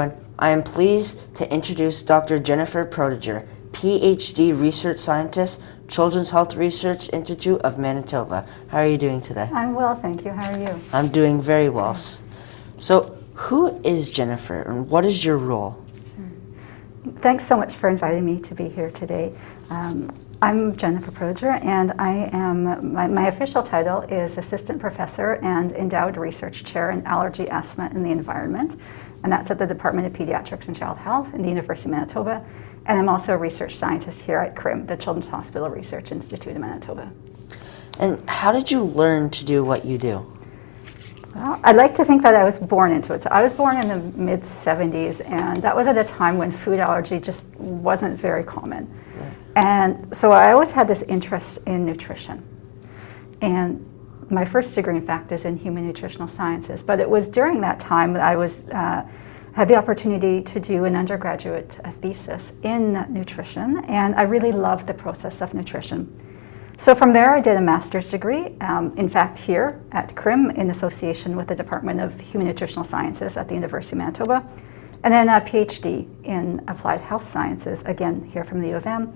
everyone. I am pleased to introduce Dr. Jennifer Produjer, PhD research scientist, Children's Health Research Institute of Manitoba. How are you doing today? I'm well, thank you. How are you? I'm doing very well. So, who is Jennifer and what is your role? Thanks so much for inviting me to be here today. I'm Jennifer Produjer, and I am, my official title is Assistant Professor and Endowed Research Chair in Allergy, Asthma, and the Environment, and that's at the Department of Pediatrics and Child Health in the University of Manitoba. And I'm also a research scientist here at CRIM, the Children's Hospital Research Institute of Manitoba. And how did you learn to do what you do? Well, I'd like to think that I was born into it. So I was born in the mid-'70s, and that was at a time when food allergy just wasn't very common. Right. And so I always had this interest in nutrition. And my first degree, in fact, is in human nutritional sciences. But it was during that time that I was had the opportunity to do an undergraduate thesis in nutrition, and I really loved the process of nutrition. So from there, I did a master's degree, in fact, here at CRIM in association with the Department of Human Nutritional Sciences at the University of Manitoba, and then a PhD in Applied Health Sciences, again, here from the U of M.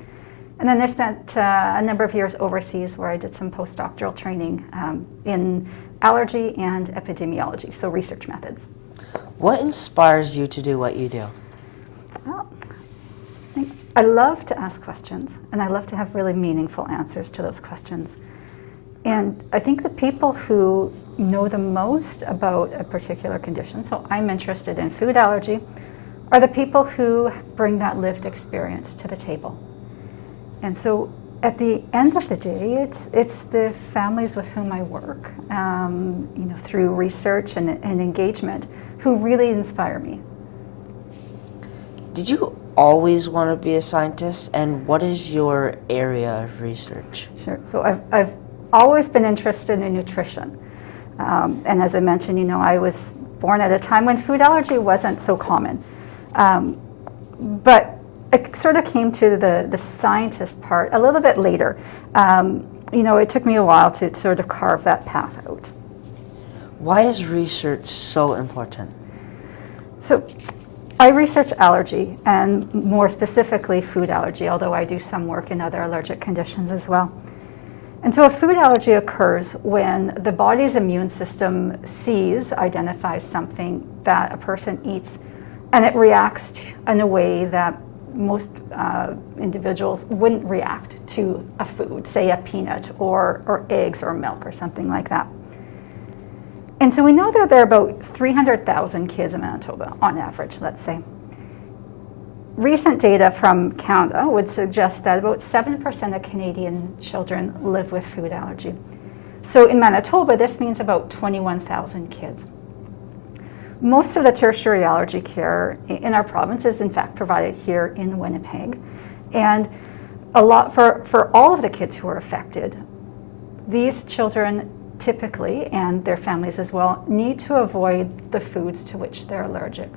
And then I spent a number of years overseas where I did some postdoctoral training in allergy and epidemiology, so research methods. What inspires you to do what you do? Well, I love to ask questions, and I love to have really meaningful answers to those questions. And I think the people who know the most about a particular condition, so I'm interested in food allergy, are the people who bring that lived experience to the table. And so at the end of the day, it's the families with whom I work, through research and engagement, who really inspire me. Did you always want to be a scientist, and what is your area of research? Sure. So I've always been interested in nutrition. And as I mentioned, I was born at a time when food allergy wasn't so common. But I sort of came to the scientist part a little bit later. It took me a while to sort of carve that path out. Why is research so important? So I research allergy, and more specifically food allergy, although I do some work in other allergic conditions as well. And so a food allergy occurs when the body's immune system identifies something that a person eats, and it reacts in a way that most individuals wouldn't react to a food, say a peanut or eggs or milk or something like that. And so we know that there are about 300,000 kids in Manitoba, on average, let's say. Recent data from Canada would suggest that about 7% of Canadian children live with food allergy. So in Manitoba, this means about 21,000 kids. Most of the tertiary allergy care in our province is in fact provided here in Winnipeg. And a lot for all of the kids who are affected, these children typically, and their families as well, need to avoid the foods to which they're allergic.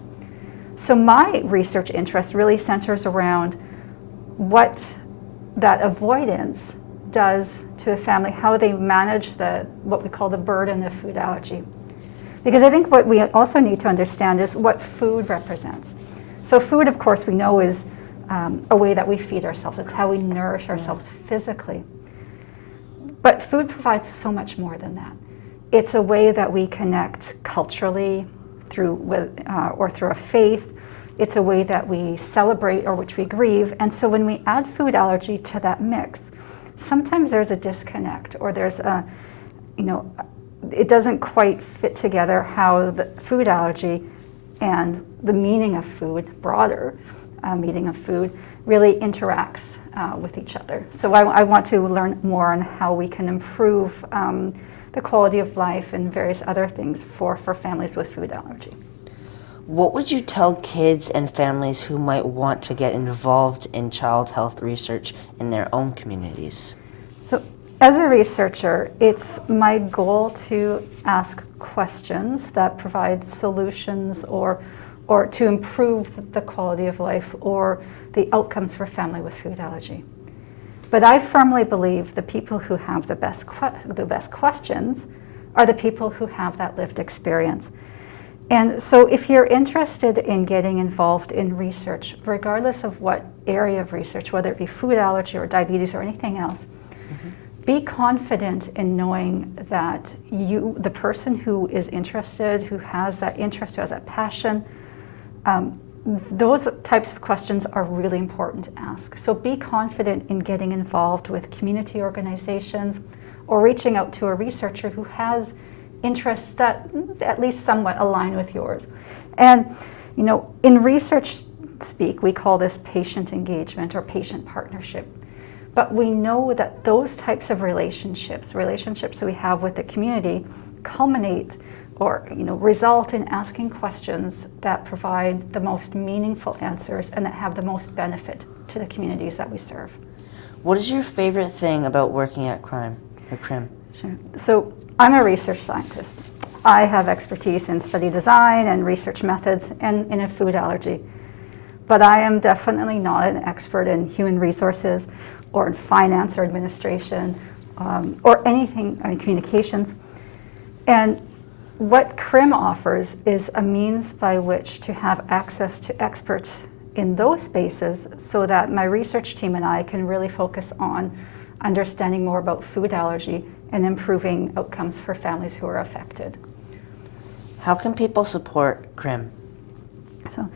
So my research interest really centers around what that avoidance does to the family, how they manage what we call the burden of food allergy. Because I think what we also need to understand is what food represents. So food, of course, we know is a way that we feed ourselves. It's how we nourish ourselves physically. But food provides so much more than that. It's a way that we connect culturally through a faith. It's a way that we celebrate or which we grieve. And so when we add food allergy to that mix, sometimes there's a disconnect, or there's it doesn't quite fit together how the food allergy and the meaning of food, broader meaning of food, really interacts with each other. So I want to learn more on how we can improve the quality of life and various other things for families with food allergy. What would you tell kids and families who might want to get involved in child health research in their own communities? So as a researcher, it's my goal to ask questions that provide solutions or to improve the quality of life or the outcomes for family with food allergy. But I firmly believe the people who have the best questions are the people who have that lived experience. And so if you're interested in getting involved in research, regardless of what area of research, whether it be food allergy or diabetes or anything else, be confident in knowing that you, the person who is interested, who has that interest, who has that passion, those types of questions are really important to ask. So be confident in getting involved with community organizations or reaching out to a researcher who has interests that at least somewhat align with yours. And, you know, in research speak, we call this patient engagement or patient partnership. But we know that those types of relationships that we have with the community culminate or, you know, result in asking questions that provide the most meaningful answers and that have the most benefit to the communities that we serve. What is your favorite thing about working at CRIM? Sure. So I'm a research scientist. I have expertise in study design and research methods and in a food allergy. But I am definitely not an expert in human resources or in finance or administration or anything in communications. And what CRIM offers is a means by which to have access to experts in those spaces so that my research team and I can really focus on understanding more about food allergy and improving outcomes for families who are affected. How can people support CRIM? So,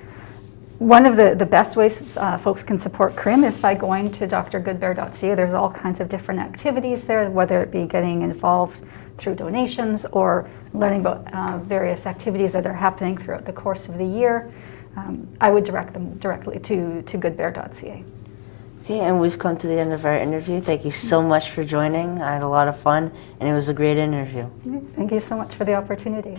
one of the best ways folks can support CRIM is by going to drgoodbear.ca. There's all kinds of different activities there, whether it be getting involved through donations or learning about various activities that are happening throughout the course of the year. I would direct them directly to goodbear.ca. Okay, and we've come to the end of our interview. Thank you so much for joining. I had a lot of fun, and it was a great interview. Thank you so much for the opportunity.